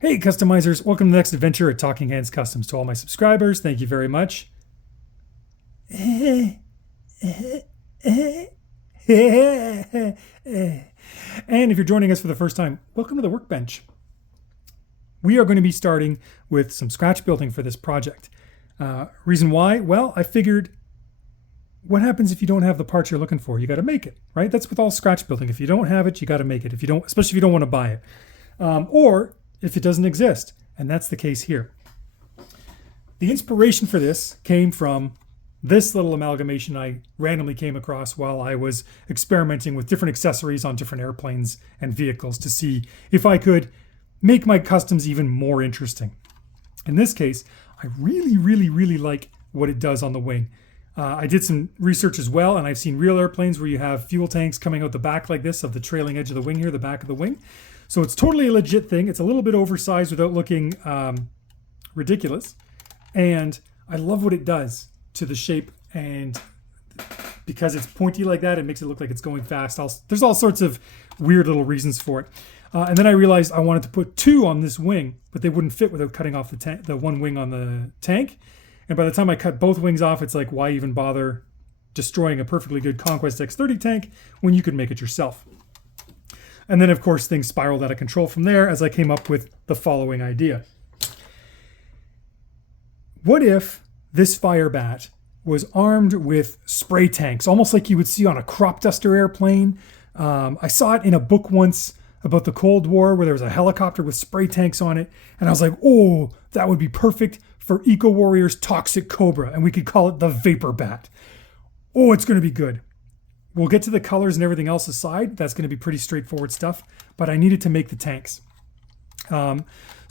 Hey customizers, welcome to the next adventure at Talking Hands Customs. To all my subscribers, thank you very much. And if you're joining us for the first time, welcome to the workbench. We are going to be starting with some scratch building for this project. Reason why? Well, I figured what happens if you don't have the parts you're looking for? You got to make it, right? That's with all scratch building. If you don't have it, you got to make it. If you don't, especially if you don't want to buy it. Or if it doesn't exist, and that's the case here. The inspiration for this came from this little amalgamation I randomly came across while I was experimenting with different accessories on different airplanes and vehicles to see if I could make my customs even more interesting. In this case, I really like what it does on the wing. I did some research as well, and I've seen real airplanes where you have fuel tanks coming out the back like this of the trailing edge of the wing here, the back of the wing. So it's totally a legit thing. It's a little bit oversized without looking ridiculous. And I love what it does to the shape. And because it's pointy like that, it makes it look like it's going fast. There's all sorts of weird little reasons for it. And then I realized I wanted to put two on this wing, but they wouldn't fit without cutting off the one wing on the tank. And by the time I cut both wings off, it's like, why even bother destroying a perfectly good Conquest X30 tank when you could make it yourself? And then, of course, things spiraled out of control from there as I came up with the following idea. What if this Firebat was armed with spray tanks, almost like you would see on a crop duster airplane? I saw it in a book once about the Cold War where there was a helicopter with spray tanks on it. And I was like, oh, that would be perfect for Eco Warrior's Toxic Cobra. And we could call it the Vapour Bat. Oh, it's going to be good. We'll get to the colors and everything else aside. That's going to be pretty straightforward stuff, but I needed to make the tanks. So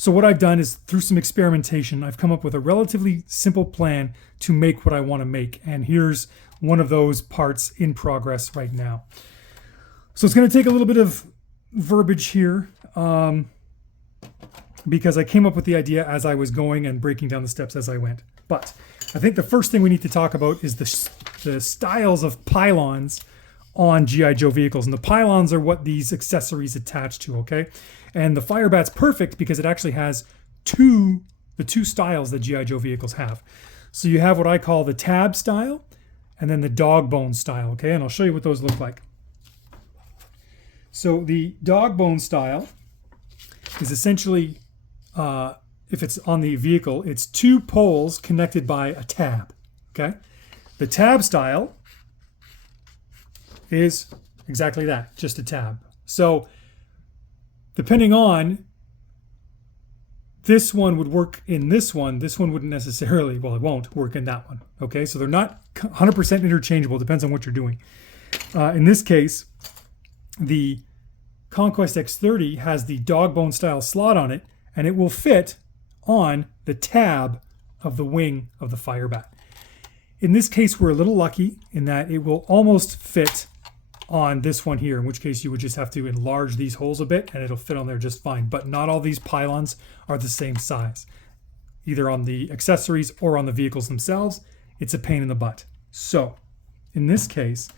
what I've done is through some experimentation, I've come up with a relatively simple plan to make what I want to make. And here's one of those parts in progress right now. So it's going to take a little bit of verbiage here because I came up with the idea as I was going and breaking down the steps as I went. But I think the first thing we need to talk about is the styles of pylons on G.I. Joe vehicles. And the pylons are what these accessories attach to, okay? And the Firebat's perfect because it actually has the two styles that G.I. Joe vehicles have. So you have what I call the tab style and then the dog bone style, okay? And I'll show you what those look like. So the dog bone style is essentially, if it's on the vehicle, it's two poles connected by a tab, okay? The tab style is exactly that, just a tab. So depending on, this one would work in this one wouldn't necessarily, well, it won't work in that one, okay? So they're not 100% interchangeable, depends on what you're doing. In this case, the Conquest X30 has the dog bone style slot on it, and it will fit on the tab of the wing of the Firebat. In this case, we're a little lucky in that it will almost fit on this one here, in which case you would just have to enlarge these holes a bit and it'll fit on there just fine. But not all these pylons are the same size, either on the accessories or on the vehicles themselves. It's a pain in the butt. So in this case,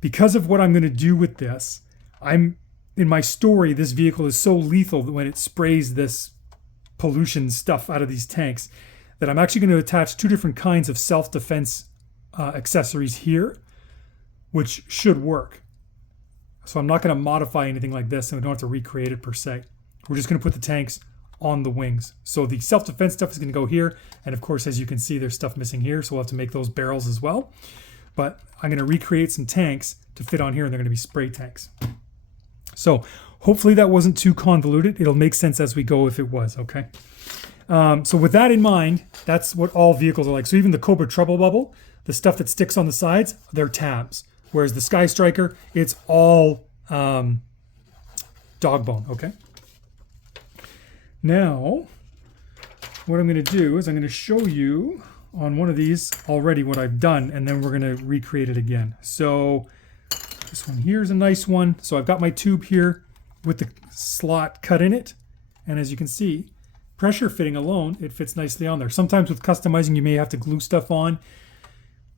because of what I'm going to do with this, in my story, this vehicle is so lethal that when it sprays this pollution stuff out of these tanks, that I'm actually going to attach two different kinds of self-defense accessories here, which should work. So I'm not going to modify anything like this, and we don't have to recreate it per se. We're just going to put the tanks on the wings. So the self-defense stuff is going to go here, and of course, as you can see, there's stuff missing here, so we'll have to make those barrels as well. But I'm going to recreate some tanks to fit on here, and they're going to be spray tanks. So hopefully that wasn't too convoluted. It'll make sense as we go if it was, okay? So with that in mind, that's what all vehicles are like. So even the Cobra Trouble Bubble, the stuff that sticks on the sides, they're tabs. Whereas the Sky Striker, it's all dog bone, okay? Now, what I'm going to do is I'm going to show you on one of these already what I've done, and then we're going to recreate it again. So this one here is a nice one. So I've got my tube here with the slot cut in it. And as you can see, pressure fitting alone, it fits nicely on there. Sometimes with customizing, you may have to glue stuff on.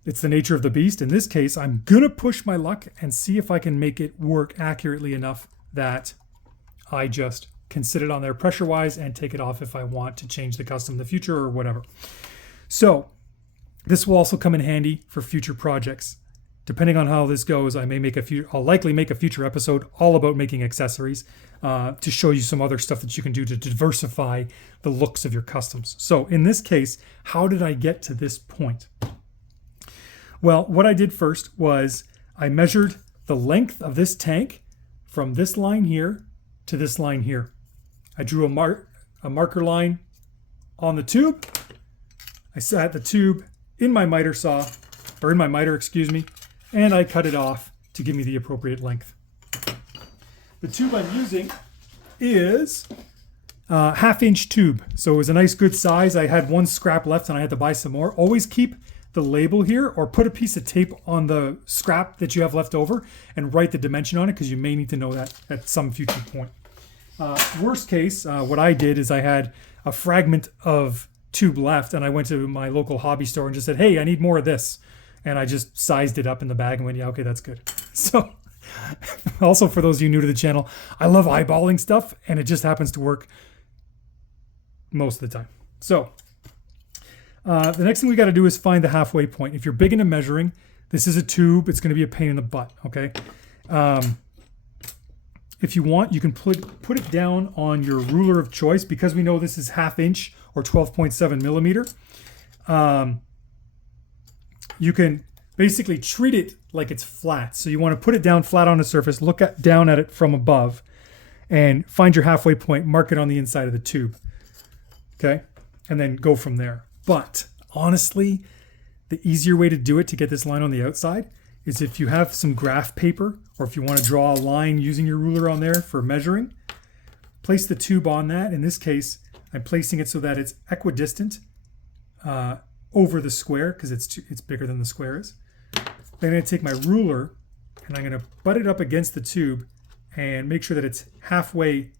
It's the nature of the beast. In this case, I'm going to push my luck and see if I can make it work accurately enough that I just can sit it on there pressure-wise and take it off if I want to change the custom in the future or whatever. So this will also come in handy for future projects. Depending on how this goes, I'll likely make a future episode all about making accessories to show you some other stuff that you can do to diversify the looks of your customs. So in this case, how did I get to this point? Well, what I did first was I measured the length of this tank from this line here to this line here. I drew a marker line on the tube. I sat the tube in my miter saw, or in my miter, excuse me, and I cut it off to give me the appropriate length. The tube I'm using is a 1/2-inch tube. So it was a nice good size. I had one scrap left and I had to buy some more. Always keep the label here or put a piece of tape on the scrap that you have left over and write the dimension on it because you may need to know that at some future point. Worst case, what I did is I had a fragment of tube left and I went to my local hobby store and just said, hey, I need more of this. And I just sized it up in the bag and went, yeah, okay, that's good. So also for those of you new to the channel, I love eyeballing stuff and it just happens to work most of the time. So the next thing we got to do is find the halfway point. If you're big into measuring, this is a tube. It's going to be a pain in the butt, okay? If you want, you can put it down on your ruler of choice because we know this is 1/2 inch or 12.7 millimeter. You can basically treat it like it's flat. So you want to put it down flat on a surface, look down at it from above, and find your halfway point, mark it on the inside of the tube, okay? And then go from there. But honestly, the easier way to do it to get this line on the outside is if you have some graph paper or if you want to draw a line using your ruler on there for measuring, place the tube on that. In this case, I'm placing it so that it's equidistant over the square because it's bigger than the square is. Then I'm going to take my ruler and I'm going to butt it up against the tube and make sure that it's halfway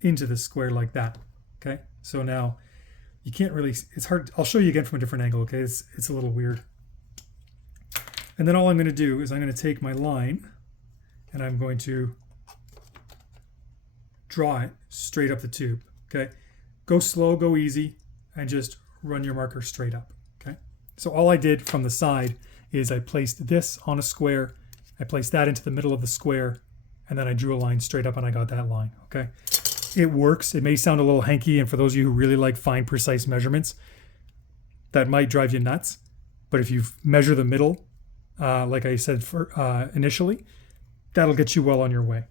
into the square like that. Okay, so now you can't really, it's hard. I'll show you again from a different angle. Okay, it's a little weird. And then all I'm going to do is I'm going to take my line and I'm going to draw it straight up the tube. Okay, go slow, go easy, and just run your marker straight up. Okay, so all I did from the side is I placed this on a square, I placed that into the middle of the square, and then I drew a line straight up and I got that line. Okay, it works. It may sound a little hanky, and for those of you who really like fine, precise measurements, that might drive you nuts. But if you measure the middle, like I said initially, that'll get you well on your way.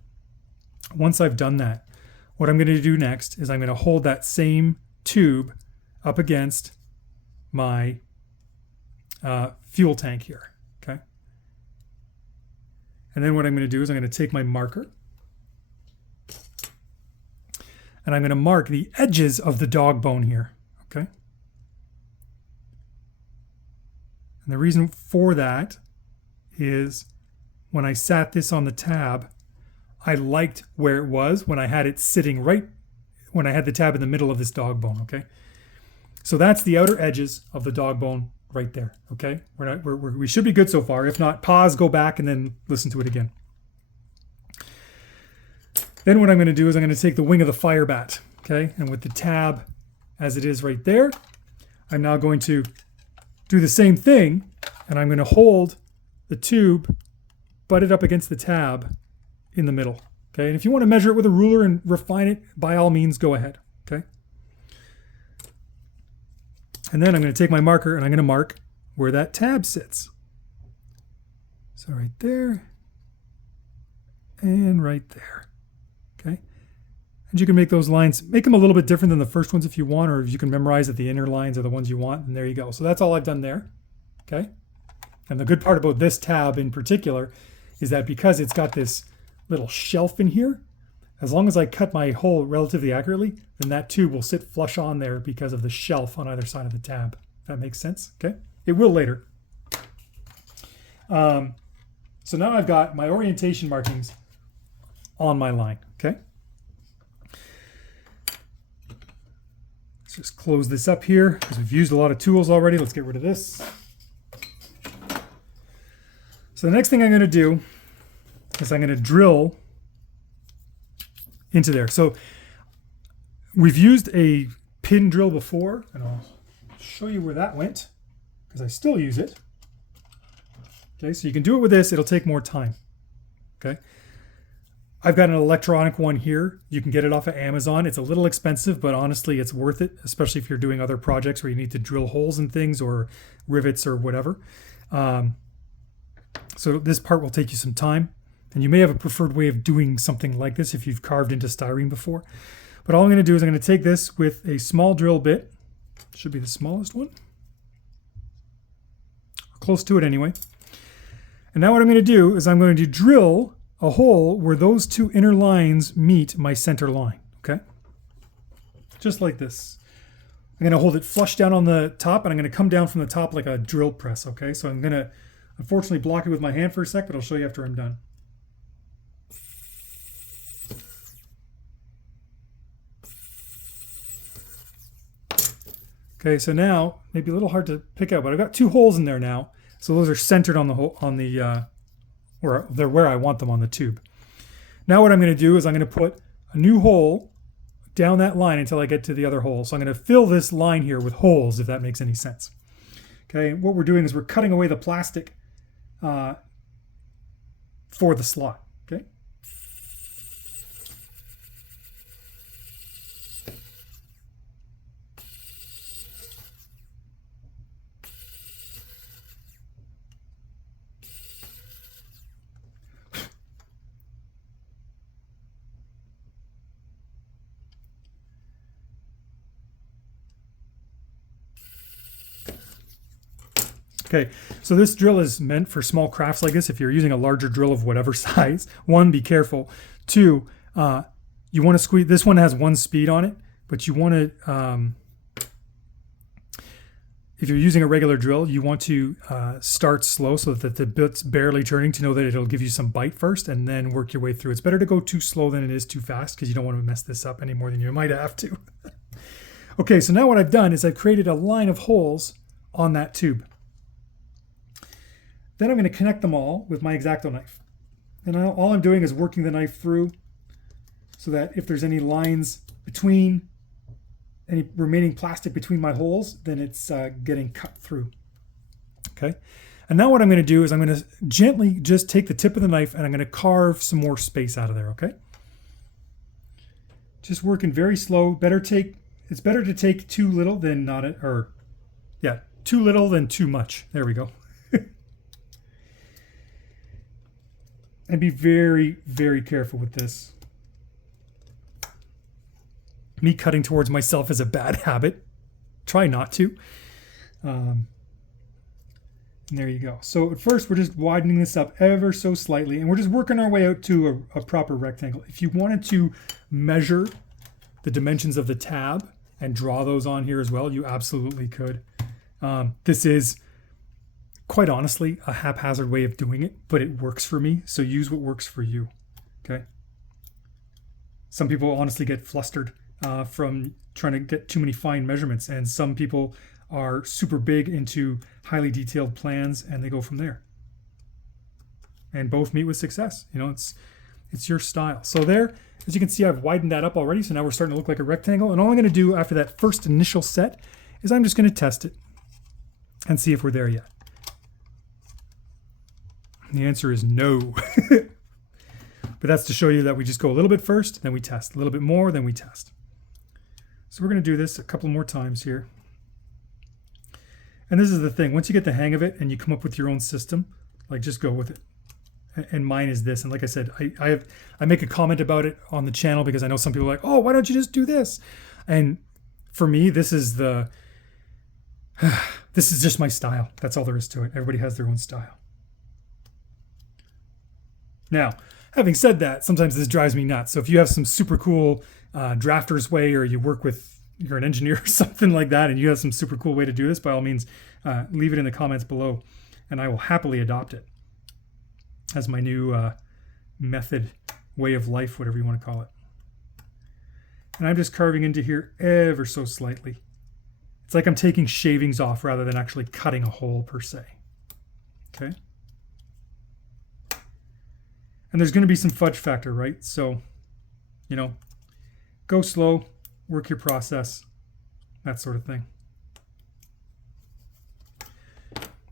Once I've done that, what I'm going to do next is I'm going to hold that same tube up against my fuel tank here, okay? And then what I'm going to do is I'm going to take my marker and I'm going to mark the edges of the dog bone here, okay? And the reason for that is when I sat this on the tab, I liked where it was when I had it sitting right, when I had the tab in the middle of this dog bone, okay? So that's the outer edges of the dog bone right there, okay? We should be good so far. If not, pause, go back, and then listen to it again. Then what I'm going to do is I'm going to take the wing of the fire bat, okay? And with the tab as it is right there, I'm now going to do the same thing, and I'm going to hold the tube butted up against the tab in the middle, okay? And if you want to measure it with a ruler and refine it, by all means, go ahead, okay? And then I'm going to take my marker and I'm going to mark where that tab sits. So right there and right there, okay? And you can make those lines, make them a little bit different than the first ones if you want, or if you can memorize that the inner lines are the ones you want, and there you go. So that's all I've done there, okay? And the good part about this tab in particular is that because it's got this little shelf in here, as long as I cut my hole relatively accurately, then that tube will sit flush on there because of the shelf on either side of the tab. If that makes sense, okay? It will later. So now I've got my orientation markings on my line, okay? Let's just close this up here because we've used a lot of tools already. Let's get rid of this. So the next thing I'm going to do is I'm going to drill into there. So we've used a pin drill before, and I'll show you where that went because I still use it. Okay, so you can do it with this. It'll take more time. Okay. I've got an electronic one here. You can get it off of Amazon. It's a little expensive, but honestly, it's worth it, especially if you're doing other projects where you need to drill holes in things or rivets or whatever. So this part will take you some time, and you may have a preferred way of doing something like this if you've carved into styrene before. But all I'm going to do is I'm going to take this with a small drill bit. Should be the smallest one. Or close to it anyway. And now what I'm going to do is I'm going to drill a hole where those two inner lines meet my center line, okay? Just like this. I'm going to hold it flush down on the top, and I'm going to come down from the top like a drill press, okay? So I'm going to unfortunately block it with my hand for a sec, but I'll show you after I'm done. Okay, so now, maybe a little hard to pick out, but I've got two holes in there now. So those are centered on the hole, on the where they're where I want them on the tube. Now what I'm going to do is I'm going to put a new hole down that line until I get to the other hole. So I'm going to fill this line here with holes, if that makes any sense. Okay, what we're doing is we're cutting away the plastic for the slot. Okay. Okay, so this drill is meant for small crafts like this. If you're using a larger drill of whatever size, one, be careful. Two, you want to squeeze. This one has one speed on it, but you want to, if you're using a regular drill, you want to start slow so that the bit's barely turning to know that it'll give you some bite first and then work your way through. It's better to go too slow than it is too fast because you don't want to mess this up any more than you might have to. Okay, so now what I've done is I've created a line of holes on that tube. Then I'm going to connect them all with my X-Acto knife. And all I'm doing is working the knife through so that if there's any lines between, any remaining plastic between my holes, then it's getting cut through. Okay. And now what I'm going to do is I'm going to gently just take the tip of the knife and I'm going to carve some more space out of there. Okay. Just working very slow. It's better to take too little than not it, or yeah, too little than too much. There we go. And be very, very careful with this. Me cutting towards myself is a bad habit. Try not to. And there you go. So at first we're just widening this up ever so slightly, and we're just working our way out to a proper rectangle. If you wanted to measure the dimensions of the tab and draw those on here as well, you absolutely could. This is, quite honestly, a haphazard way of doing it, but it works for me. So use what works for you. Okay. Some people honestly get flustered from trying to get too many fine measurements, and some people are super big into highly detailed plans and they go from there. And both meet with success. You know, it's your style. So there, as you can see, I've widened that up already. So now we're starting to look like a rectangle. And all I'm going to do after that first initial set is I'm just going to test it and see if we're there yet. The answer is no. But that's to show you that we just go a little bit first, then we test. A little bit more, then we test. So we're going to do this a couple more times here. And this is the thing. Once you get the hang of it and you come up with your own system, like just go with it. And mine is this. And like I said, I make a comment about it on the channel because I know some people are like, oh, why don't you just do this? And for me, this is just my style. That's all there is to it. Everybody has their own style. Now, having said that, sometimes this drives me nuts. So if you have some super cool drafter's way, or you're an engineer or something like that, and you have some super cool way to do this, by all means, leave it in the comments below, and I will happily adopt it as my new method, way of life, whatever you want to call it. And I'm just carving into here ever so slightly. It's like I'm taking shavings off rather than actually cutting a hole per se. Okay. And there's going to be some fudge factor, right? So, you know, go slow, work your process, that sort of thing.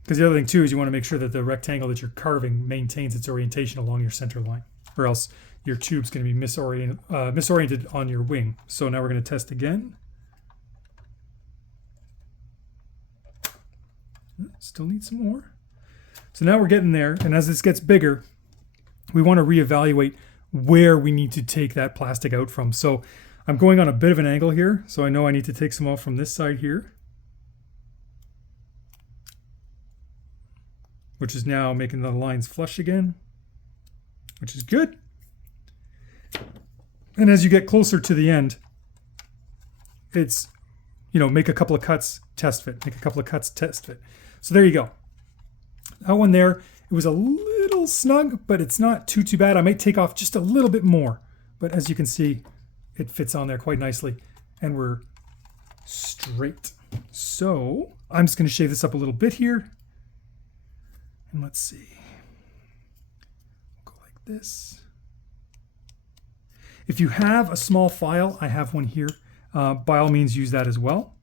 Because the other thing too is you want to make sure that the rectangle that you're carving maintains its orientation along your center line, or else your tube's going to be misoriented on your wing. So now we're going to test again. Still need some more. So now we're getting there, and as this gets bigger, we want to reevaluate where we need to take that plastic out from. So I'm going on a bit of an angle here, so I know I need to take some off from this side here, which is now making the lines flush again, which is good. And as you get closer to the end, it's, make a couple of cuts, test fit, make a couple of cuts, test fit. So there you go. That one there, it was a little snug, but it's not too bad. I might take off just a little bit more, but as you can see, it fits on there quite nicely, and we're straight. So I'm just going to shave this up a little bit here, and let's see. Go like this. If you have a small file, I have one here. By all means, use that as well.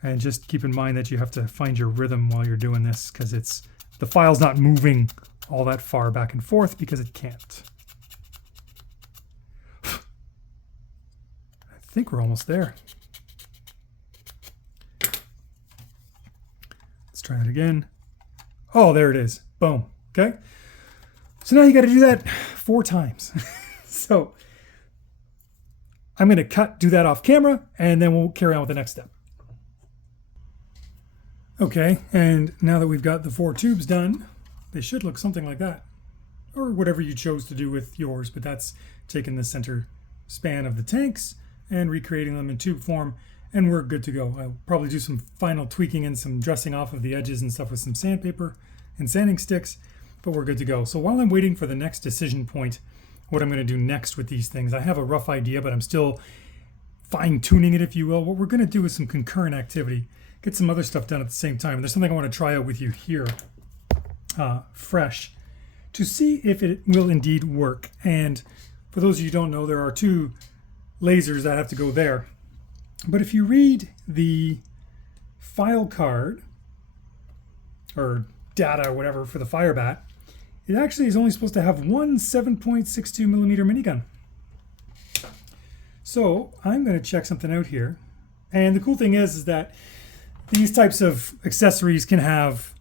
And just keep in mind that you have to find your rhythm while you're doing this, because the file's not moving all that far back and forth because it can't. I think we're almost there. Let's try it again. Oh, there it is. Boom. Okay. So now you got to do that 4 times. So I'm going to do that off camera, and then we'll carry on with the next step. Okay, and now that we've got the 4 tubes done, they should look something like that. Or whatever you chose to do with yours, but that's taking the center span of the tanks and recreating them in tube form, and we're good to go. I'll probably do some final tweaking and some dressing off of the edges and stuff with some sandpaper and sanding sticks, but we're good to go. So while I'm waiting for the next decision point, what I'm going to do next with these things, I have a rough idea, but I'm still fine-tuning it, if you will. What we're going to do is some concurrent activity. Get some other stuff done at the same time. And there's something I want to try out with you here, fresh, to see if it will indeed work. And for those of you who don't know, there are 2 lasers that have to go there. But if you read the file card, or data, or whatever, for the Firebat, it actually is only supposed to have one 7.62 millimeter minigun. So I'm going to check something out here. And the cool thing is that these types of accessories can have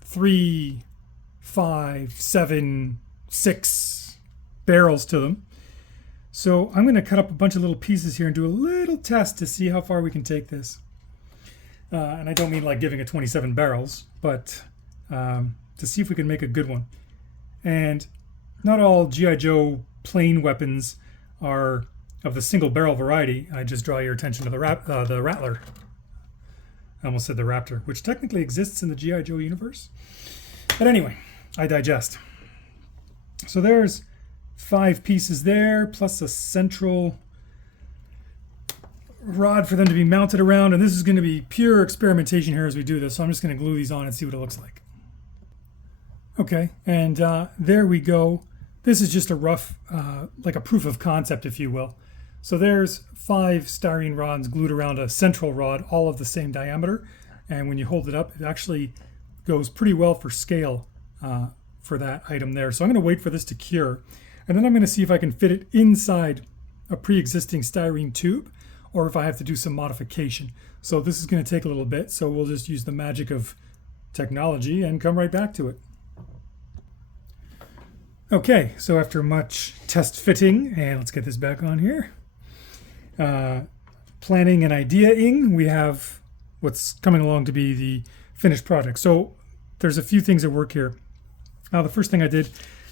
3, 5, 7, 6 barrels to them. So I'm going to cut up a bunch of little pieces here and do a little test to see how far we can take this. And I don't mean like giving it 27 barrels, but to see if we can make a good one. And not all G.I. Joe plain weapons are of the single barrel variety. I just draw your attention to the Rattler. I almost said the Raptor, which technically exists in the G.I. Joe universe. But anyway, I digest. So there's 5 pieces there, plus a central rod for them to be mounted around. And this is going to be pure experimentation here as we do this. So I'm just going to glue these on and see what it looks like. Okay, and there we go. This is just a rough, like a proof of concept, if you will. So there's 5 styrene rods glued around a central rod, all of the same diameter. And when you hold it up, it actually goes pretty well for scale for that item there. So I'm going to wait for this to cure. And then I'm going to see if I can fit it inside a pre-existing styrene tube, or if I have to do some modification. So this is going to take a little bit. So we'll just use the magic of technology and come right back to it. Okay, so after much test fitting, and let's get this back on here, planning and ideaing, we have what's coming along to be the finished project. So there's a few things at work here. The first thing I did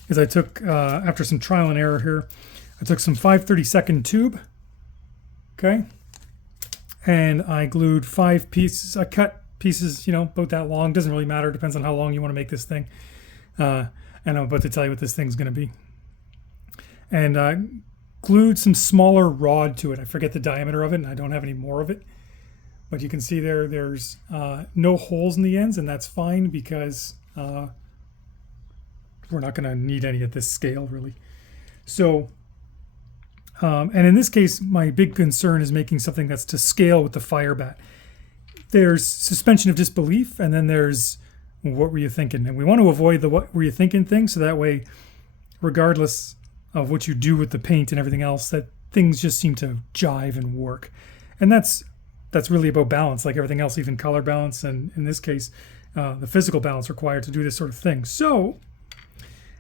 is I took, after some trial and error here, I took some 5/32 tube, okay, and I glued 5 pieces. I cut pieces, about that long. Doesn't really matter. Depends on how long you want to make this thing. And I'm about to tell you what this thing's going to be. And glued some smaller rod to it. I forget the diameter of it, and I don't have any more of it. But you can see there's no holes in the ends, and that's fine because we're not going to need any at this scale, really. So And in this case, my big concern is making something that's to scale with the fire bat. There's suspension of disbelief, and then there's what were you thinking? And we want to avoid the what were you thinking thing, so that way, regardless of what you do with the paint and everything else, that things just seem to jive and work. And that's really about balance, like everything else, even color balance, and in this case, the physical balance required to do this sort of thing. So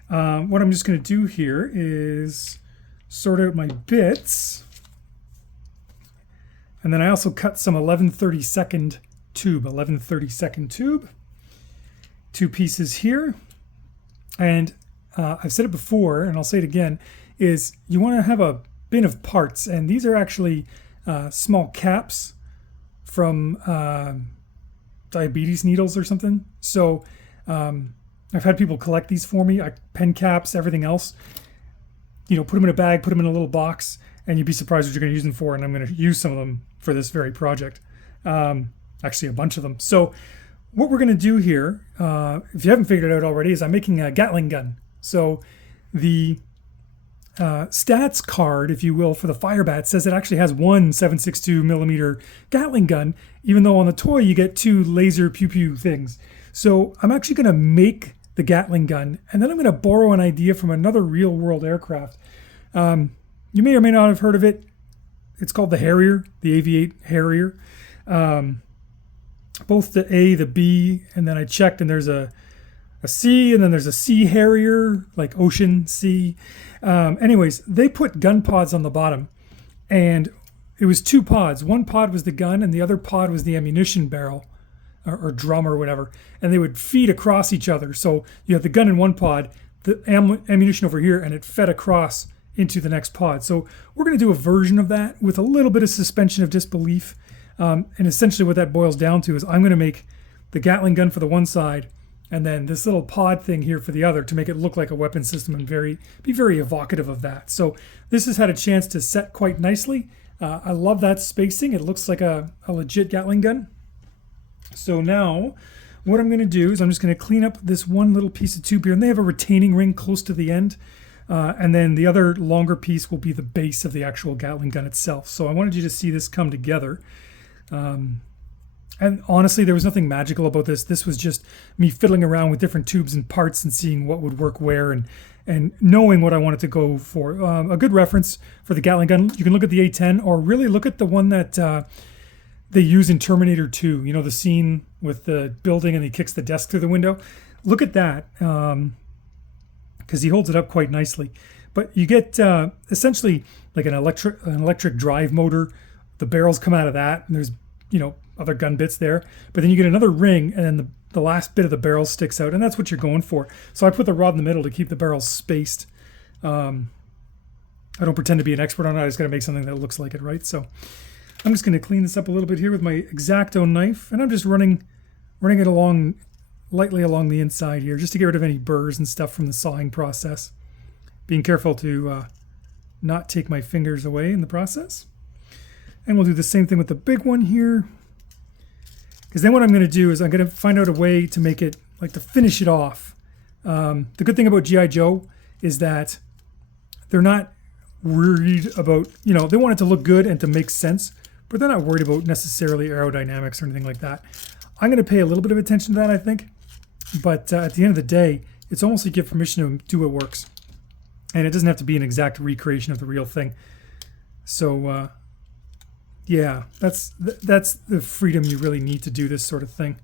what I'm just going to do here is sort out my bits. And then I also cut some 11/32 tube, 2 pieces here. And I've said it before, and I'll say it again, is you want to have a bin of parts. And these are actually small caps from diabetes needles or something. So I've had people collect these for me, pen caps, everything else. You know, put them in a bag, put them in a little box, and you'd be surprised what you're going to use them for. And I'm going to use some of them for this very project. Actually, a bunch of them. So what we're going to do here, if you haven't figured it out already, is I'm making a Gatling gun. So the stats card, if you will, for the Firebat says it actually has one 7.62 millimeter Gatling gun, even though on the toy you get 2 laser pew-pew things. So I'm actually going to make the Gatling gun, and then I'm going to borrow an idea from another real-world aircraft. You may or may not have heard of it. It's called the Harrier, the Aviate Harrier. Both the A, the B, and then I checked, and there's a C, and then there's a Sea Harrier, like ocean, sea. Anyways, they put gun pods on the bottom, and it was 2 pods. One pod was the gun, and the other pod was the ammunition barrel, or drum or whatever, and they would feed across each other. So you had the gun in one pod, the ammunition over here, and it fed across into the next pod. So we're going to do a version of that with a little bit of suspension of disbelief. And essentially what that boils down to is I'm going to make the Gatling gun for the one side, and then this little pod thing here for the other, to make it look like a weapon system and be very evocative of that. So this has had a chance to set quite nicely. I love that spacing. It looks like a legit Gatling gun. So now what I'm going to do is I'm just going to clean up this one little piece of tube here, and they have a retaining ring close to the end. And then the other longer piece will be the base of the actual Gatling gun itself. So I wanted you to see this come together. And honestly, there was nothing magical about this. This was just me fiddling around with different tubes and parts and seeing what would work where, and knowing what I wanted to go for. A good reference for the Gatling gun, you can look at the A10, or really look at the one that they use in Terminator 2. You know, the scene with the building and he kicks the desk through the window. Look at that, because he holds it up quite nicely. But you get essentially like an electric drive motor. The barrels come out of that, and there's, you know, other gun bits there. But then you get another ring, and then the last bit of the barrel sticks out, and that's what you're going for. So I put the rod in the middle to keep the barrels spaced. I don't pretend to be an expert on it. I just got to make something that looks like it, right? So I'm just going to clean this up a little bit here with my X-Acto knife, and I'm just running it along lightly along the inside here, just to get rid of any burrs and stuff from the sawing process. Being careful to not take my fingers away in the process. And we'll do the same thing with the big one here. Because then what I'm going to do is I'm going to find out a way to make it, like, to finish it off. The good thing about G.I. Joe is that they're not worried about, you know, they want it to look good and to make sense, but they're not worried about necessarily aerodynamics or anything like that. I'm going to pay a little bit of attention to that, I think. But at the end of the day, it's almost like you give permission to do what works. And it doesn't have to be an exact recreation of the real thing. So, yeah, that's the freedom you really need to do this sort of thing.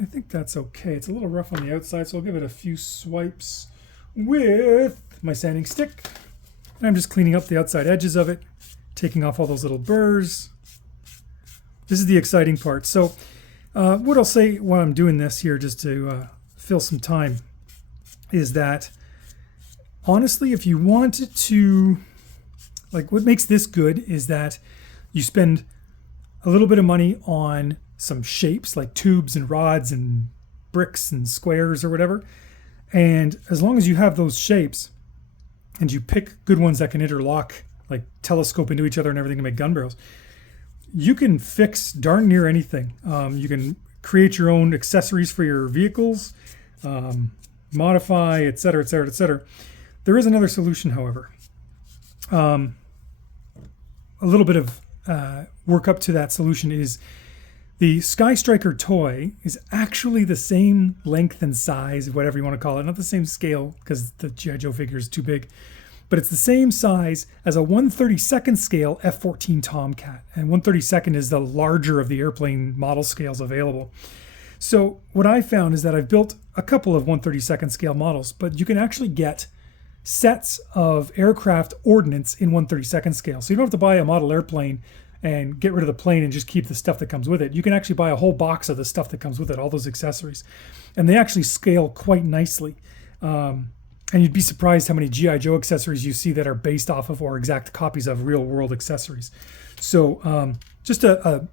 I think that's okay. It's a little rough on the outside, so I'll give it a few swipes with my sanding stick. And I'm just cleaning up the outside edges of it, taking off all those little burrs. This is the exciting part. So what I'll say while I'm doing this here, just to fill some time, is that honestly, if you wanted to, like, what makes this good is that you spend a little bit of money on some shapes like tubes and rods and bricks and squares or whatever. And as long as you have those shapes and you pick good ones that can interlock, like telescope into each other and everything to make gun barrels, you can fix darn near anything. You can create your own accessories for your vehicles, modify, etc., etc., etc. There is another solution, however. a little bit of work up to that solution is the Sky Striker toy is actually the same length and size, whatever you want to call it, not the same scale because the G.I. Joe figure is too big, but it's the same size as a 1/32nd scale F-14 Tomcat. And 1/32nd is the larger of the airplane model scales available. So what I found is that I've built a couple of 1/32nd scale models, but you can actually get sets of aircraft ordnance in 1/32nd scale. So you don't have to buy a model airplane and get rid of the plane and just keep the stuff that comes with it. You can actually buy a whole box of the stuff that comes with it, all those accessories. And they actually scale quite nicely. And you'd be surprised how many G.I. Joe accessories you see that are based off of or exact copies of real world accessories. So just a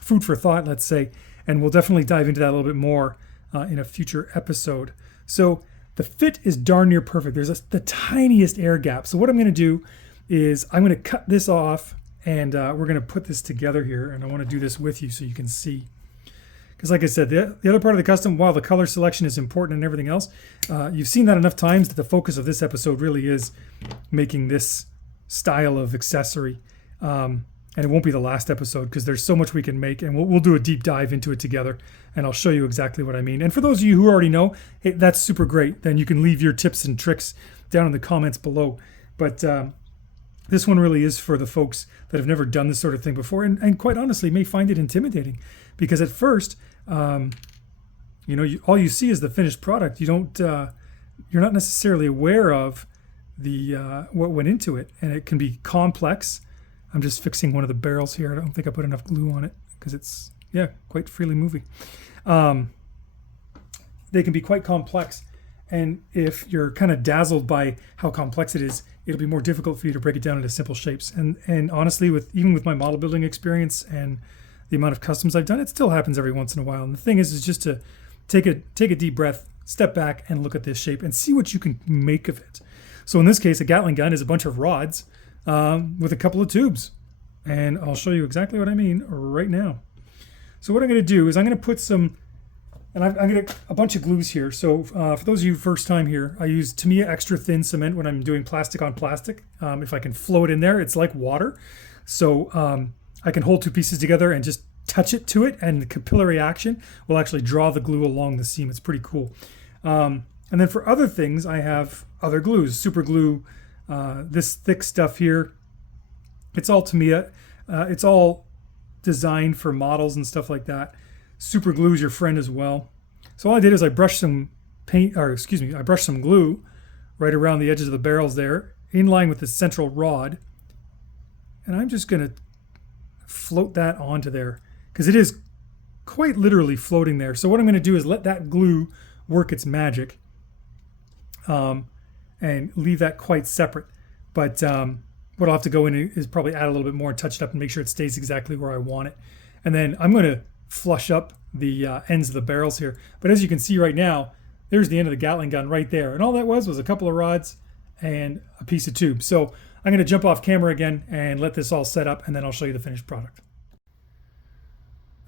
food for thought, let's say, and we'll definitely dive into that a little bit more in a future episode. So the fit is darn near perfect. There's the tiniest air gap. So what I'm going to do is I'm going to cut this off and we're going to put this together here. And I want to do this with you so you can see. Because like I said, the other part of the custom, while the color selection is important and everything else, you've seen that enough times that the focus of this episode really is making this style of accessory. And it won't be the last episode because there's so much we can make, and we'll do a deep dive into it together, and I'll show you exactly what I mean. And for those of you who already know, hey, that's super great. Then you can leave your tips and tricks down in the comments below. But this one really is for the folks that have never done this sort of thing before, and quite honestly may find it intimidating, because at first, all you see is the finished product. You don't, you're not necessarily aware of the what went into it, and it can be complex. I'm just fixing one of the barrels here. I don't think I put enough glue on it because it's, quite freely moving. They can be quite complex. And if you're kind of dazzled by how complex it is, it'll be more difficult for you to break it down into simple shapes. And honestly, even with my model building experience and the amount of customs I've done, it still happens every once in a while. And the thing is just to take a deep breath, step back and look at this shape and see what you can make of it. So in this case, a Gatling gun is a bunch of rods with a couple of tubes. And I'll show you exactly what I mean right now. So what I'm going to do is I'm going to put some, and I'm going to a bunch of glues here. So for those of you first time here, I use Tamiya extra thin cement when I'm doing plastic on plastic. If I can float in there, it's like water. So I can hold two pieces together and just touch it to it, and the capillary action will actually draw the glue along the seam. It's pretty cool. And then for other things, I have other glues, super glue, this thick stuff here. It's all Tamiya. It's all designed for models and stuff like that. Super glue is your friend as well. So all I did is I brushed some glue right around the edges of the barrels there, in line with the central rod. And I'm just going to float that onto there because it is quite literally floating there. So what I'm going to do is let that glue work its magic and leave that quite separate. But what I'll have to go in is probably add a little bit more and touch it up and make sure it stays exactly where I want it. And then I'm going to flush up the ends of the barrels here. But as you can see right now, there's the end of the Gatling gun right there. And all that was a couple of rods and a piece of tube. So I'm going to jump off camera again and let this all set up, and then I'll show you the finished product.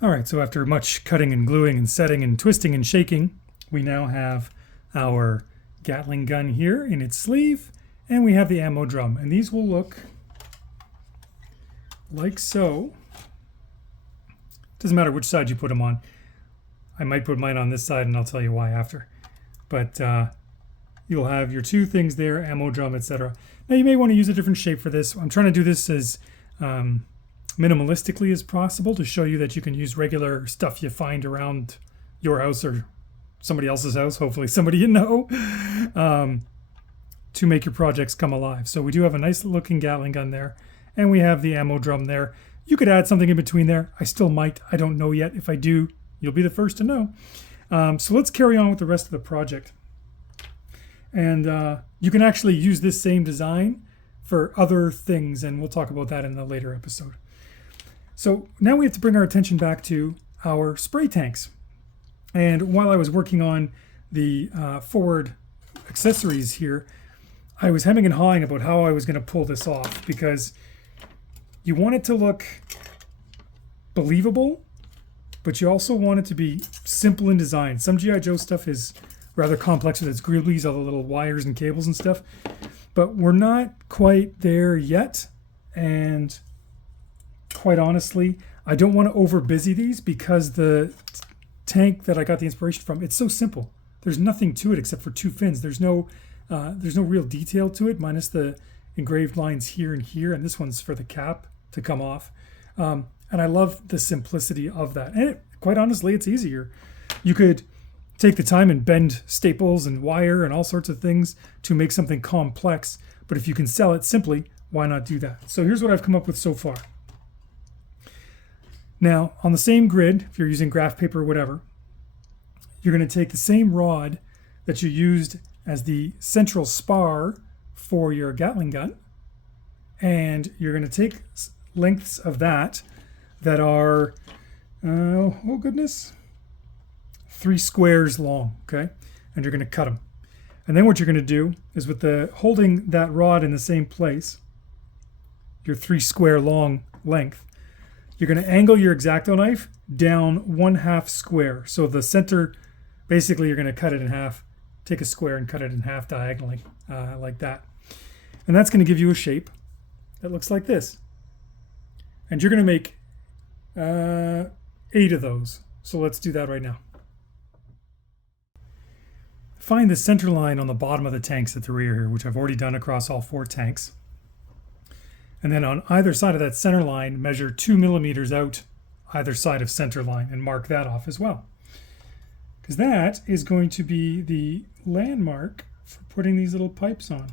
All right, so after much cutting and gluing and setting and twisting and shaking, we now have our Gatling gun here in its sleeve, and we have the ammo drum. And these will look like so. Doesn't matter which side you put them on. I might put mine on this side, and I'll tell you why after. But you'll have your two things there, ammo drum, etc. Now you may want to use a different shape for this. I'm trying to do this as minimalistically as possible to show you that you can use regular stuff you find around your house or somebody else's house, hopefully somebody you know, to make your projects come alive. So we do have a nice looking Gatling gun there, and we have the ammo drum there. You could add something in between there. I still might. I don't know yet. If I do, you'll be the first to know. So let's carry on with the rest of the project. And you can actually use this same design for other things, and we'll talk about that in a later episode. So now we have to bring our attention back to our spray tanks. And while I was working on the forward accessories here, I was hemming and hawing about how I was going to pull this off, because you want it to look believable, but you also want it to be simple in design. Some G.I. Joe stuff is rather complex with its greeblies, all the little wires and cables and stuff. But we're not quite there yet. And quite honestly, I don't want to over busy these because the tank that I got the inspiration from, it's so simple. There's nothing to it except for 2 fins. There's no real detail to it, minus the engraved lines here and here. And this one's for the cap to come off. And I love the simplicity of that. And quite honestly, it's easier. You could take the time and bend staples and wire and all sorts of things to make something complex. But if you can sell it simply, why not do that? So here's what I've come up with so far. Now, on the same grid, if you're using graph paper or whatever, you're going to take the same rod that you used as the central spar for your Gatling gun, and you're going to take lengths of that are, oh goodness, 3 squares long, okay? And you're going to cut them. And then what you're going to do is with holding that rod in the same place, your 3 square long length, you're going to angle your X-Acto knife down 1/2 square. So the center, basically you're going to cut it in half, take a square and cut it in half diagonally, like that. And that's going to give you a shape that looks like this. And you're going to make 8 of those. So let's do that right now. Find the center line on the bottom of the tanks at the rear here, which I've already done across all 4 tanks. And then on either side of that center line, measure 2 millimeters out either side of center line and mark that off as well. Because that is going to be the landmark for putting these little pipes on.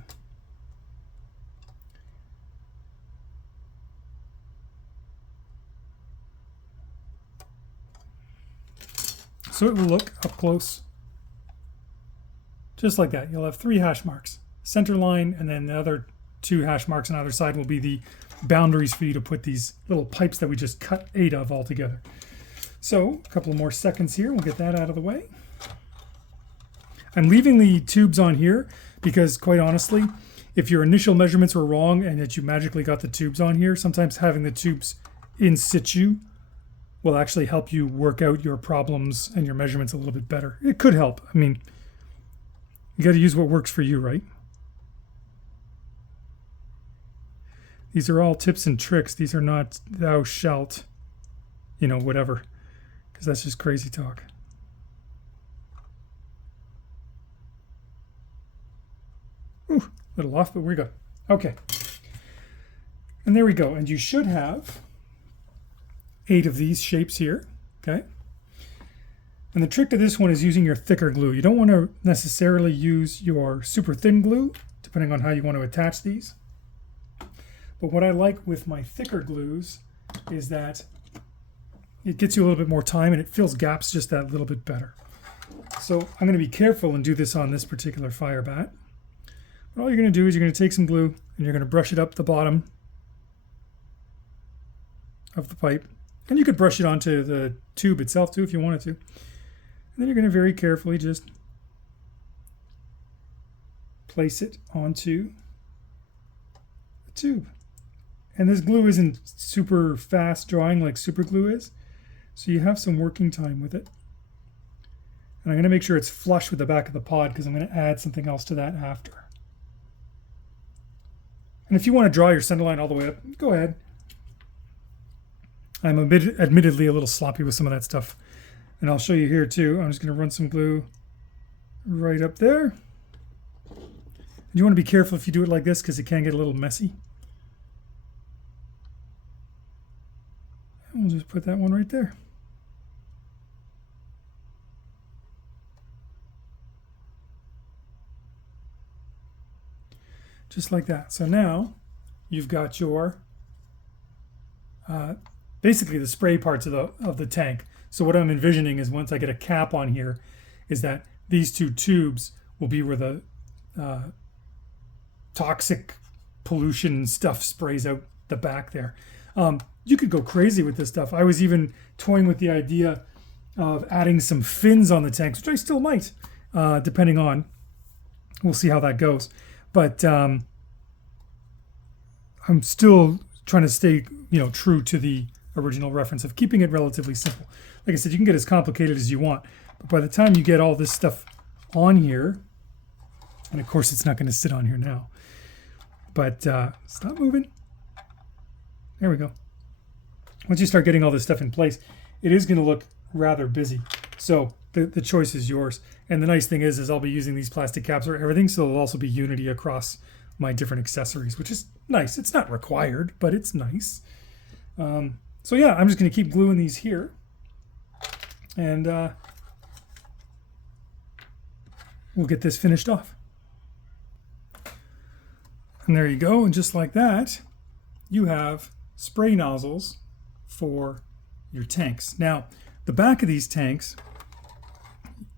So it will look up close just like that. You'll have 3 hash marks, center line, and then the other 2 hash marks on either side will be the boundaries for you to put these little pipes that we just cut 8 of all together. So a couple more seconds here. We'll get that out of the way. I'm leaving the tubes on here because quite honestly, if your initial measurements were wrong and that you magically got the tubes on here, sometimes having the tubes in situ will actually help you work out your problems and your measurements a little bit better. It could help. I mean, you got to use what works for you, right? These are all tips and tricks. These are not thou shalt, whatever, because that's just crazy talk. Ooh, a little off, but we're good. Okay. And there we go. And you should have 8 of these shapes here, okay? And the trick to this one is using your thicker glue. You don't want to necessarily use your super thin glue, depending on how you want to attach these. But what I like with my thicker glues is that it gets you a little bit more time and it fills gaps just that little bit better. So I'm going to be careful and do this on this particular fire bat. But all you're going to do is you're going to take some glue and you're going to brush it up the bottom of the pipe. And you could brush it onto the tube itself too if you wanted to. And then you're going to very carefully just place it onto the tube. And this glue isn't super fast drying like super glue is, so you have some working time with it. And I'm going to make sure it's flush with the back of the pod because I'm going to add something else to that after. And if you want to draw your center line all the way up, go ahead. I'm admittedly a little sloppy with some of that stuff. And I'll show you here too. I'm just going to run some glue right up there. And you want to be careful if you do it like this because it can get a little messy. And we'll just put that one right there. Just like that. So now you've got your basically the spray parts of the tank. So what I'm envisioning is once I get a cap on here is that these 2 tubes will be where the toxic pollution stuff sprays out the back there. You could go crazy with this stuff. I was even toying with the idea of adding some fins on the tanks, which I still might, depending on. We'll see how that goes. But I'm still trying to stay, true to the original reference of keeping it relatively simple. Like I said, you can get as complicated as you want, but by the time you get all this stuff on here, and of course it's not going to sit on here now, But stop moving. There we go. Once you start getting all this stuff in place, it is going to look rather busy. So the choice is yours. And the nice thing is I'll be using these plastic caps for everything, so it'll also be unity across my different accessories, which is nice. It's not required, but it's nice. So yeah, I'm just going to keep gluing these here. And we'll get this finished off. And there you go. And just like that, you have spray nozzles for your tanks. Now, the back of these tanks,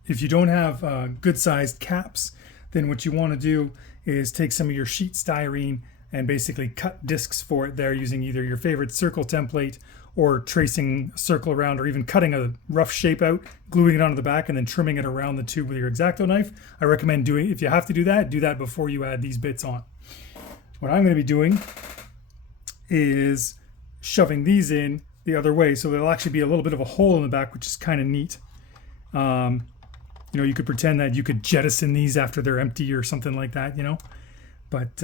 if you don't have good-sized caps, then what you want to do is take some of your sheet styrene and basically cut discs for it there using either your favorite circle template or tracing a circle around, or even cutting a rough shape out, gluing it onto the back, and then trimming it around the tube with your X-Acto knife. I recommend doing, if you have to do that before you add these bits on. What I'm going to be doing is shoving these in the other way, so there'll actually be a little bit of a hole in the back, which is kind of neat. You could pretend that you could jettison these after they're empty or something like that, But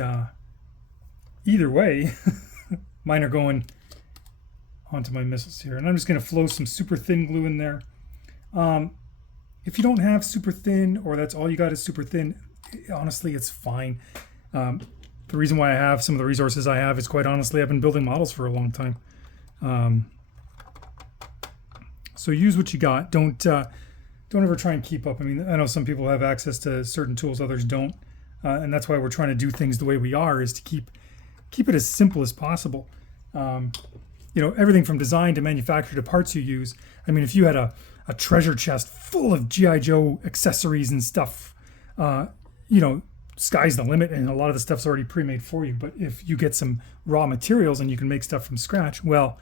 either way, mine are going onto my missiles here. And I'm just going to flow some super thin glue in there. If you don't have super thin, or that's all you got is super thin, honestly, it's fine. The reason why I have some of the resources I have is, quite honestly, I've been building models for a long time. So use what you got. Don't ever try and keep up. I mean, I know some people have access to certain tools, others don't. And that's why we're trying to do things the way we are, is to keep it as simple as possible. Everything from design to manufacture to parts you use. I mean, if you had a treasure chest full of G.I. Joe accessories and stuff, sky's the limit, and a lot of the stuff's already pre-made for you. But if you get some raw materials and you can make stuff from scratch, well,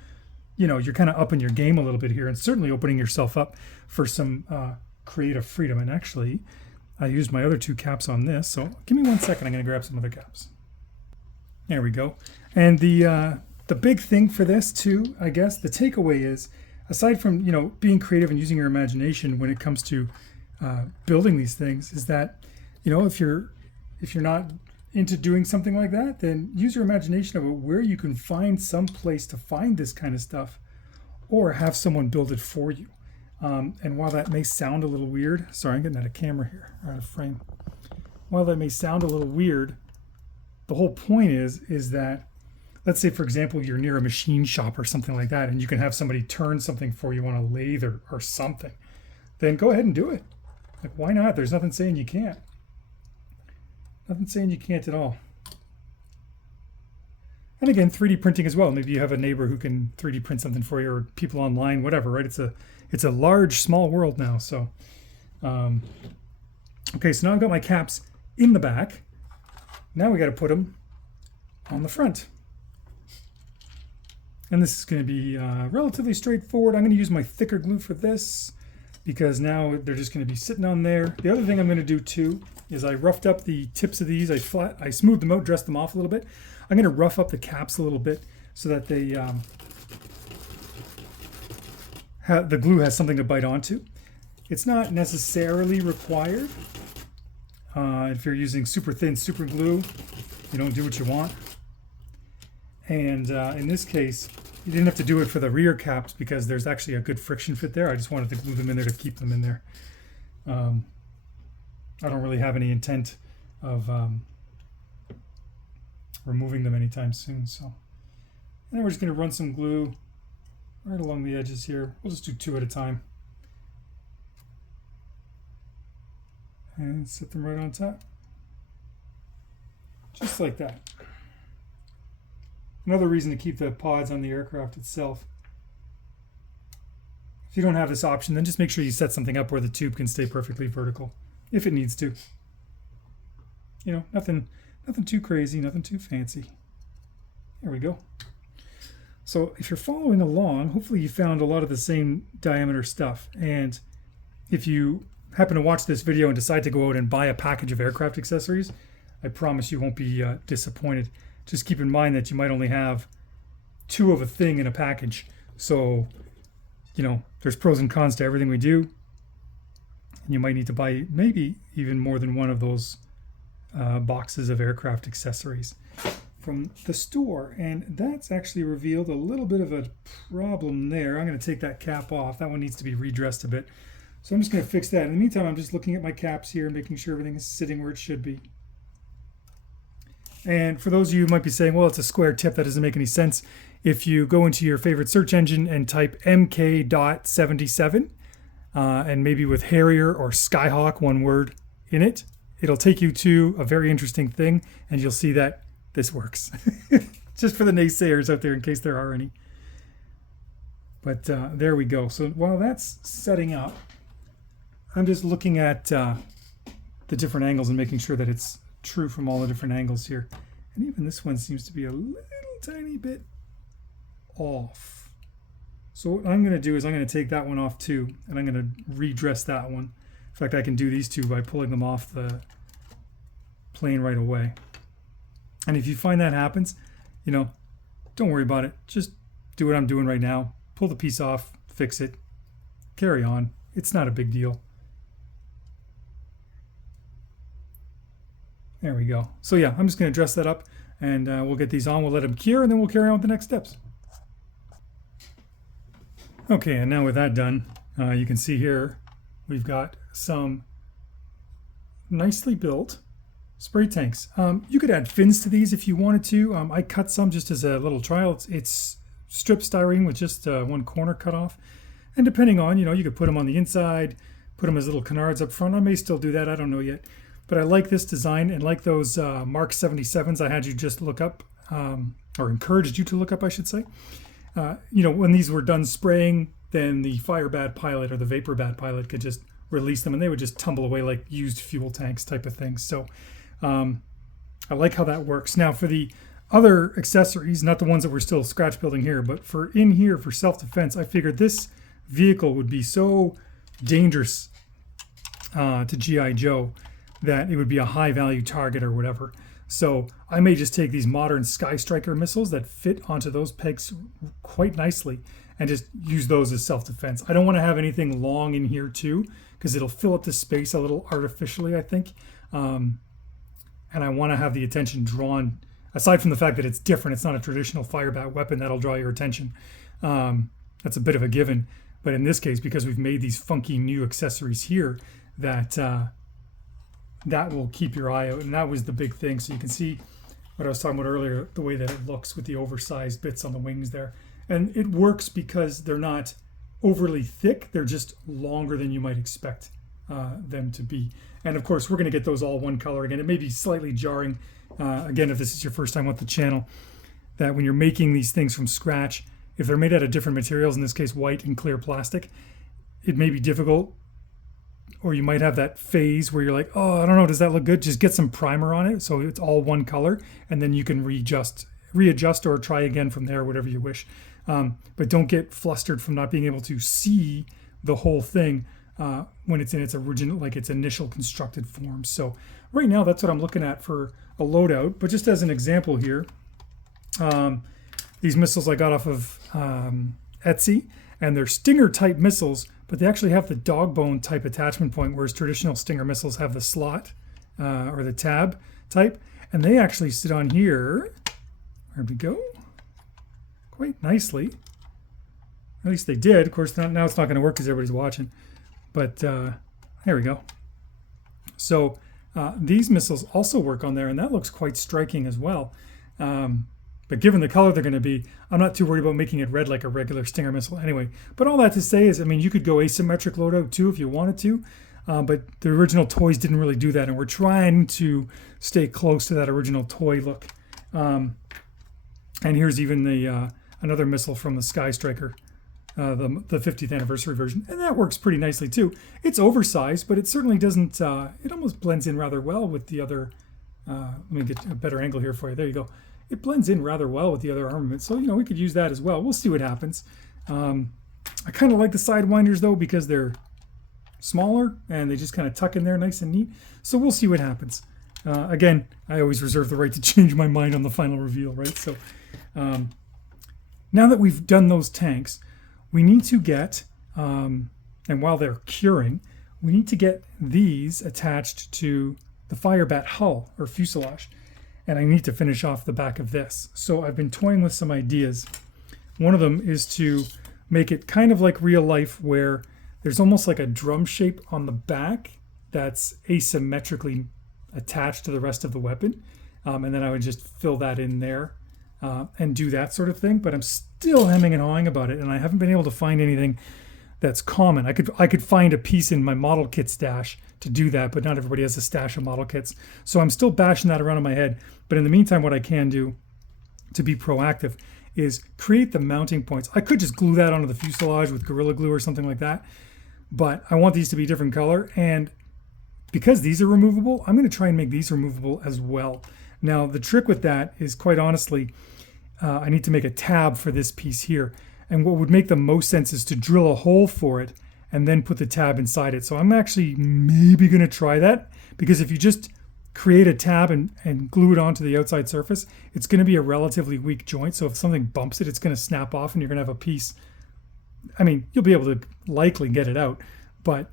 you're kind of upping your game a little bit here, and certainly opening yourself up for some creative freedom. And actually, I used my other two caps on this, so give me 1 second. I'm going to grab some other caps. There we go. And the big thing for this too, I guess, the takeaway is, aside from being creative and using your imagination when it comes to building these things, is that if you're not into doing something like that, then use your imagination about where you can find some place to find this kind of stuff, or have someone build it for you. And while that may sound a little weird, sorry, I'm getting out of camera here, out of frame. While that may sound a little weird, the whole point is that, let's say, for example, you're near a machine shop or something like that, and you can have somebody turn something for you on a lathe or something, then go ahead and do it. Like, why not? There's nothing saying you can't. Nothing saying you can't at all. And again, 3D printing as well. Maybe you have a neighbor who can 3D print something for you, or people online, whatever, right? It's a large, small world now. So, okay, so now I've got my caps in the back. Now we got to put them on the front. And this is going to be relatively straightforward. I'm going to use my thicker glue for this, because now they're just going to be sitting on there. The other thing I'm going to do too is I roughed up the tips of these. I smoothed them out, dressed them off a little bit. I'm going to rough up the caps a little bit so that they the glue has something to bite onto. It's not necessarily required. If you're using super thin super glue, you don't do what you want. And in this case, you didn't have to do it for the rear caps because there's actually a good friction fit there. I just wanted to glue them in there to keep them in there. I don't really have any intent of removing them anytime soon. So, and then we're just going to run some glue right along the edges here. We'll just do 2 at a time. And set them right on top. Just like that. Another reason to keep the pods on the aircraft itself. If you don't have this option, then just make sure you set something up where the tube can stay perfectly vertical, if it needs to. Nothing too crazy, nothing too fancy. There we go. So if you're following along, hopefully you found a lot of the same diameter stuff. And if you happen to watch this video and decide to go out and buy a package of aircraft accessories, I promise you won't be disappointed. Just keep in mind that you might only have 2 of a thing in a package. So, there's pros and cons to everything we do. And you might need to buy maybe even more than one of those boxes of aircraft accessories. from the store, and that's actually revealed a little bit of a problem there. I'm going to take that cap off. That one needs to be redressed a bit. So I'm just going to fix that. In the meantime, I'm just looking at my caps here and making sure everything is sitting where it should be. And for those of you who might be saying, well, it's a square tip, that doesn't make any sense. If you go into your favorite search engine and type MK.77, and maybe with Harrier or Skyhawk, one word in it, it'll take you to a very interesting thing, and you'll see that this works. Just for the naysayers out there, in case there are any. But there we go. So while that's setting up, I'm just looking at the different angles and making sure that it's true from all the different angles here. And even this one seems to be a little tiny bit off. So what I'm going to do is I'm going to take that one off too, and I'm going to redress that one. In fact, I can do these two by pulling them off the plane right away. And if you find that happens, you know, don't worry about it. Just do what I'm doing right now. Pull the piece off, fix it, carry on. It's not a big deal. There we go. So yeah, I'm just going to dress that up, and we'll get these on. We'll let them cure, and then we'll carry on with the next steps. Okay, and now with that done, you can see here we've got some nicely built spray tanks. You could add fins to these if you wanted to. I cut some just as a little trial. It's strip styrene with just one corner cut off. And depending on, you know, you could put them on the inside, put them as little canards up front. I may still do that. I don't know yet. But I like this design, and like those Mark 77s I had you just look up, or encouraged you to look up, I should say. You know, when these were done spraying, then the fire bat pilot or the vapor bat pilot could just release them, and they would just tumble away like used fuel tanks type of things. So I like how that works. Now for the other accessories, not the ones that we're still scratch building here, but for in here for self-defense, I figured this vehicle would be so dangerous to G.I. Joe that it would be a high value target or whatever. So I may just take these modern Sky Striker missiles that fit onto those pegs quite nicely and just use those as self-defense. I don't want to have anything long in here too, because it'll fill up the space a little artificially, I think. And I want to have the attention drawn, aside from the fact that it's different. It's not a traditional firebat weapon that'll draw your attention. That's a bit of a given. But in this case, because we've made these funky new accessories here, that will keep your eye out. And that was the big thing. So you can see what I was talking about earlier, the way that it looks with the oversized bits on the wings there. And it works because they're not overly thick. They're just longer than you might expect them to be. And of course, we're going to get those all one color again. It may be slightly jarring, again, if this is your first time with the channel, that when you're making these things from scratch, if they're made out of different materials, in this case, white and clear plastic, it may be difficult. Or you might have that phase where you're like, oh, I don't know, does that look good? Just get some primer on it so it's all one color, and then you can readjust or try again from there, whatever you wish. But don't get flustered from not being able to see the whole thing when it's in its original, like its initial constructed form. So right now, that's what I'm looking at for a loadout. But just as an example here, these missiles I got off of Etsy, and they're Stinger type missiles, but they actually have the dog bone type attachment point, whereas traditional Stinger missiles have the slot or the tab type. And they actually sit on here. There we go. Quite nicely. At least they did. Of course, now it's not going to work because everybody's watching. But there we go. So these missiles also work on there, and that looks quite striking as well. But given the color they're going to be, I'm not too worried about making it red like a regular Stinger missile anyway. But all that to say is, I mean, you could go asymmetric loadout too if you wanted to. But the original toys didn't really do that, and we're trying to stay close to that original toy look. And here's even the another missile from the Sky Striker, the 50th anniversary version, and that works pretty nicely too. It's oversized, but it certainly doesn't. It almost blends in rather well with the other. Let me get a better angle here for you. There you go. It blends in rather well with the other armaments, so we could use that as well. We'll see what happens. I kind of like the sidewinders though because they're smaller and they just kind of tuck in there nice and neat. So we'll see what happens. Again, I always reserve the right to change my mind on the final reveal, right? So now that we've done those tanks, we need to get, and while they're curing, we need to get these attached to the Firebat hull or fuselage. and I need to finish off the back of this. So I've been toying with some ideas. One of them is to make it kind of like real life, where there's almost like a drum shape on the back that's asymmetrically attached to the rest of the weapon. And then I would just fill that in there and do that sort of thing. But I'm still hemming and hawing about it, and I haven't been able to find anything that's common. I could find a piece in my model kit stash to do that, but not everybody has a stash of model kits. So I'm still bashing that around in my head. But in the meantime, what I can do to be proactive is create the mounting points. I could just glue that onto the fuselage with Gorilla Glue or something like that, but I want these to be different color. And because these are removable, I'm going to try and make these removable as well. Now, the trick with that is, quite honestly, I need to make a tab for this piece here. And what would make the most sense is to drill a hole for it and then put the tab inside it. So I'm actually maybe going to try that, because if you just create a tab and glue it onto the outside surface, it's going to be a relatively weak joint. So if something bumps it, it's going to snap off and you're going to have a piece. I mean, you'll be able to likely get it out, but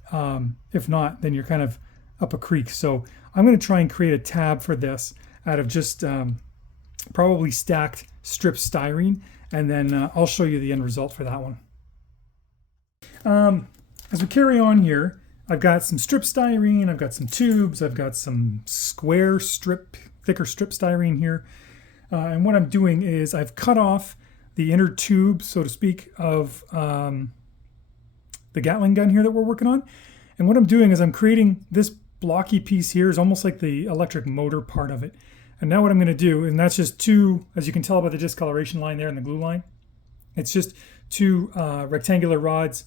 if not, then you're kind of up a creek. So I'm going to try and create a tab for this out of just probably stacked strip styrene, and then I'll show you the end result for that one. As we carry on here, I've got some strip styrene, I've got some tubes, I've got some square strip, thicker strip styrene here. And what I'm doing is I've cut off the inner tube, so to speak, of the Gatling gun here that we're working on. And what I'm doing is I'm creating this blocky piece here, is almost like the electric motor part of it. And now what I'm going to do, and that's just two, as you can tell by the discoloration line there and the glue line, it's just two rectangular rods,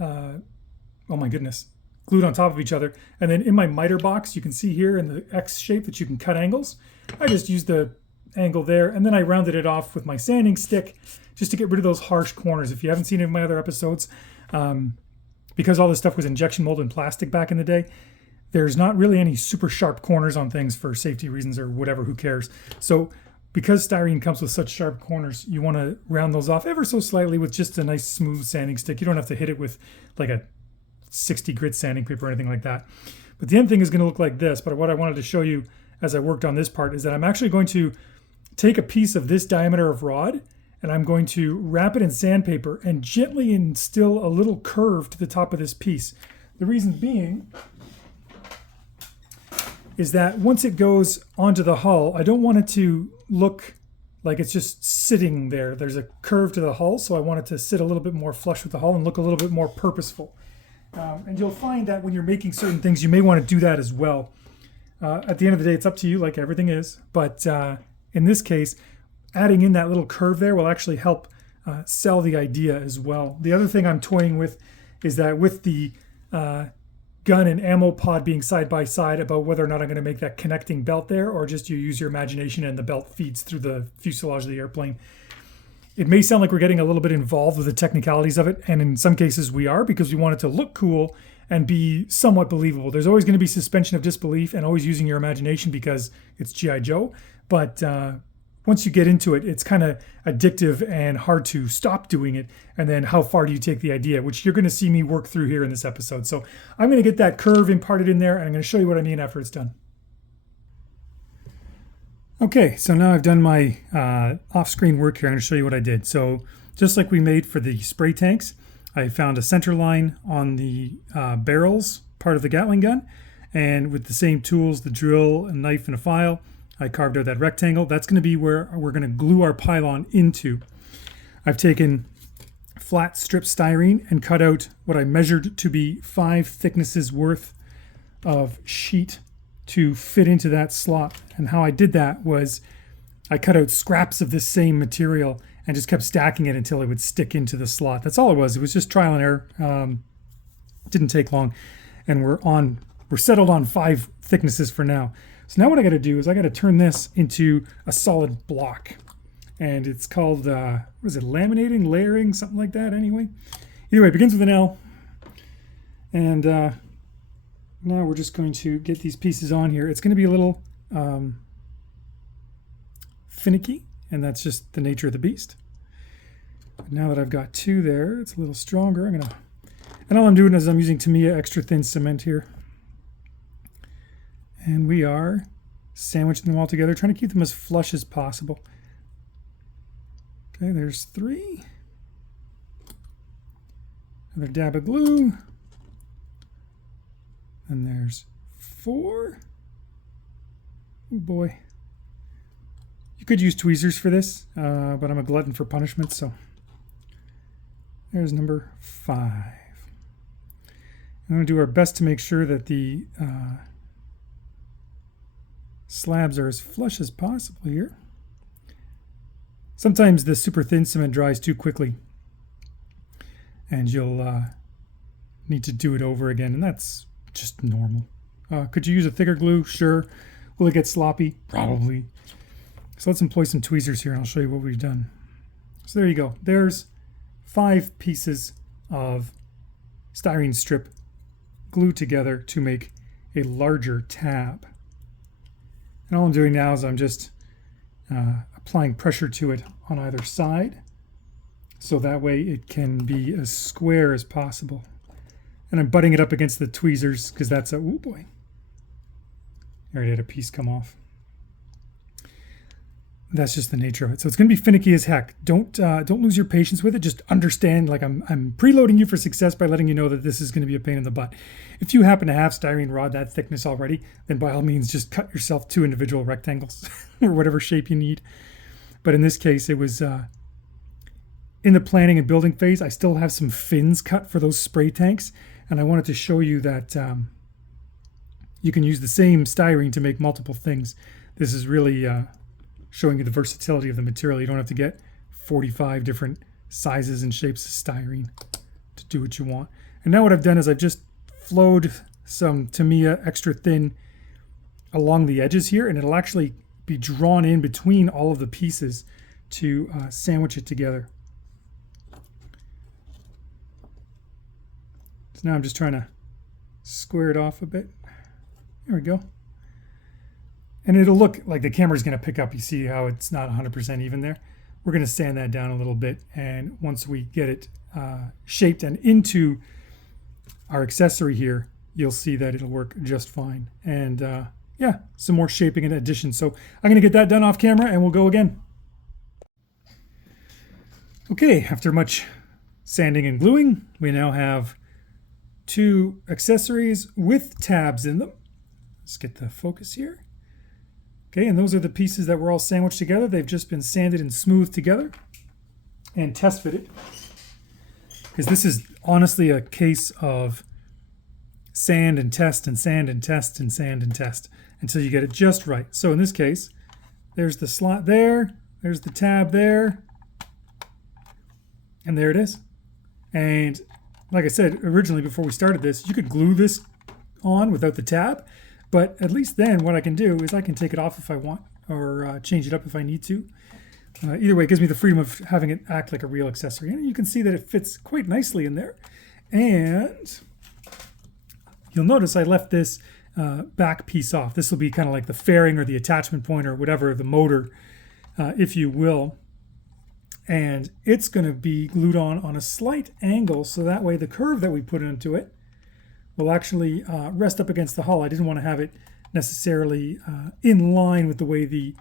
oh my goodness, glued on top of each other. And then in my miter box, you can see here in the X shape that you can cut angles. I just used the angle there, and then I rounded it off with my sanding stick just to get rid of those harsh corners. If you haven't seen any of my other episodes, because all this stuff was injection molded in plastic back in the day, there's not really any super sharp corners on things for safety reasons or whatever, who cares. So because styrene comes with such sharp corners, you want to round those off ever so slightly with just a nice smooth sanding stick. You don't have to hit it with like a 60 grit sanding paper or anything like that. But the end thing is going to look like this. But what I wanted to show you as I worked on this part is that I'm actually going to take a piece of this diameter of rod, and I'm going to wrap it in sandpaper and gently instill a little curve to the top of this piece. The reason being is that once it goes onto the hull, I don't want it to look like it's just sitting there. There's a curve to the hull, so I want it to sit a little bit more flush with the hull and look a little bit more purposeful. And you'll find that when you're making certain things, you may want to do that as well. At the end of the day, it's up to you, like everything is. But in this case, adding in that little curve there will actually help sell the idea as well. The other thing I'm toying with is that with the gun and ammo pod being side by side, about whether or not I'm going to make that connecting belt there, or just you use your imagination and the belt feeds through the fuselage of the airplane. It may sound like we're getting a little bit involved with the technicalities of it, and in some cases we are, because we want it to look cool and be somewhat believable. There's always going to be suspension of disbelief and always using your imagination because it's G.I. Joe. But once you get into it, it's kind of addictive and hard to stop doing it. And then how far do you take the idea, which you're going to see me work through here in this episode. So I'm going to get that curve imparted in there, and I'm going to show you what I mean after it's done. Okay, so now I've done my off-screen work here. I'm going to show you what I did. So just like we made for the spray tanks, I found a center line on the barrels, part of the Gatling gun. And with the same tools, the drill, a knife, and a file, I carved out that rectangle. That's going to be where we're going to glue our pylon into. I've taken flat strip styrene and cut out what I measured to be 5 thicknesses worth of sheet to fit into that slot. And how I did that was I cut out scraps of this same material and just kept stacking it until it would stick into the slot. That's all it was. It was just trial and error. It didn't take long. And we're settled on 5 thicknesses for now. So now what I got to do is I got to turn this into a solid block. And it's called, what is it, laminating, layering, something like that anyway. Either way, it begins with an L. And now we're just going to get these pieces on here. It's going to be a little finicky, and that's just the nature of the beast. But now that I've got 2 there, it's a little stronger. And all I'm doing is I'm using Tamiya extra thin cement here. And we are sandwiching them all together, trying to keep them as flush as possible. Okay, there's 3. Another dab of glue. And there's 4. Oh boy. You could use tweezers for this, but I'm a glutton for punishment, so there's number 5. I'm going to do our best to make sure that the slabs are as flush as possible here. Sometimes the super thin cement dries too quickly, and you'll need to do it over again, and that's just normal. Could you use a thicker glue? Sure. Will it get sloppy? Probably. So let's employ some tweezers here, and I'll show you what we've done. So there you go. There's 5 pieces of styrene strip glued together to make a larger tab. And all I'm doing now is I'm just applying pressure to it on either side, so that way it can be as square as possible. And I'm butting it up against the tweezers because that's a, oh boy. I already had a piece come off. That's just the nature of it. So it's going to be finicky as heck. Don't lose your patience with it. Just understand, like I'm preloading you for success by letting you know that this is going to be a pain in the butt. If you happen to have styrene rod that thickness already, then by all means just cut yourself 2 individual rectangles or whatever shape you need. But in this case, it was in the planning and building phase. I still have some fins cut for those spray tanks, and I wanted to show you that you can use the same styrene to make multiple things. This is really showing you the versatility of the material. You don't have to get 45 different sizes and shapes of styrene to do what you want. And now what I've done is I've just flowed some Tamiya extra thin along the edges here, and it'll actually be drawn in between all of the pieces to sandwich it together. So now I'm just trying to square it off a bit. There we go. And it'll look like the camera's going to pick up. You see how it's not 100% even there. We're going to sand that down a little bit. And once we get it shaped and into our accessory here, you'll see that it'll work just fine. And yeah, some more shaping and addition. So I'm going to get that done off camera and we'll go again. Okay, after much sanding and gluing, we now have 2 accessories with tabs in them. Let's get the focus here. Okay, and those are the pieces that were all sandwiched together. They've just been sanded and smoothed together and test fitted. Because this is honestly a case of sand and test and sand and test and sand and test until you get it just right. So in this case, there's the slot there, there's the tab there, and there it is. And like I said originally before we started this, you could glue this on without the tab. But at least then what I can do is I can take it off if I want, or change it up if I need to. Either way, it gives me the freedom of having it act like a real accessory. And you can see that it fits quite nicely in there. And you'll notice I left this back piece off. This will be kind of like the fairing or the attachment point or whatever, the motor, if you will. And it's going to be glued on a slight angle, so that way the curve that we put into it will actually rest up against the hull. I didn't want to have it necessarily in line with the way the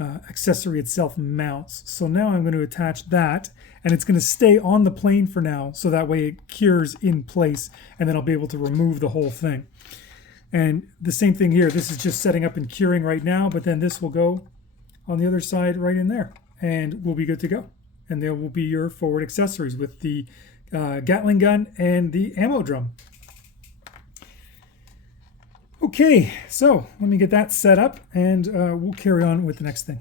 accessory itself mounts. So now I'm going to attach that, and it's going to stay on the plane for now, so that way it cures in place, and then I'll be able to remove the whole thing. And the same thing here. This is just setting up and curing right now, but then this will go on the other side right in there, and we'll be good to go. And there will be your forward accessories with the Gatling gun and the ammo drum. Okay, so let me get that set up and we'll carry on with the next thing.